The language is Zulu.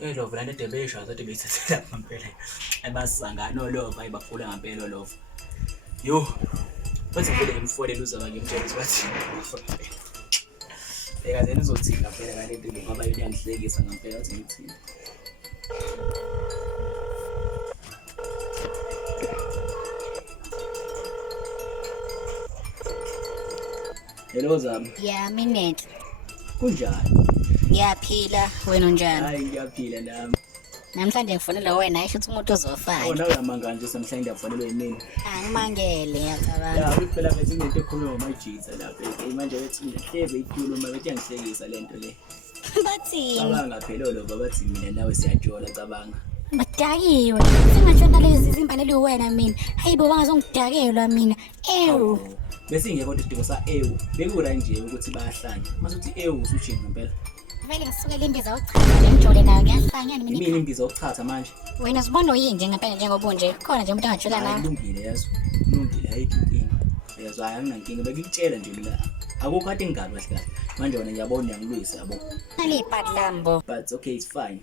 Lova lana ede beyishaza ede beyithathela ngempela. Ayibasangano lova ayibafula ngempela lova. Yo, bathi vele ngimfonele uzaba ngimtshela ukuthi ekaze nizothina ngempela ngale nto ngoba iyangihlekisa ngempela athi ngithini. Hello Zama. Ya minute. Kunjani? Ngiyaphila, wena unjani? Hayi ngiyaphila nami. Namhlanje ngifonela wena ayisho ukuthi umuntu uzofaka. Wona uyamanga nje samhlanje ndiyafonelwa yini? Angimangele ngiyacabanga. Ya phela manje into ekhulunywa ngomajisa lapha. Manje bethi ngihleze ikhuluma bethi yangihlekisa lento le. Bathini? Cabanga phela lo baba bathi mina nawe siyajola cabanga. Badakiwe. Singashona lezi zimfanele wena mina. Hayibo bangazongidakelwa mina. Ewu. Bese ingekho isidingo sa ewu. Bekura nje ukuthi bayahlanya. Masuthi ewu usushini ngempela. Vele ngisukele imbiza uchaza ngijole nayo ngiyahlanya mina. Yini imbiza ukuchatha manje? Wena sibona uyini ngempela njengoba nje. Khona nje umuntu angajola nawe. Kulungile yazo. Kulungile ayikho inkinga. Yazo ayanginankinga bekutshela nje mina. Akukho kade ngingalo kahle kahle. Manje wena ngiyabona uyangilwisa yabo. Naliphat lambo. But okay, it's fine.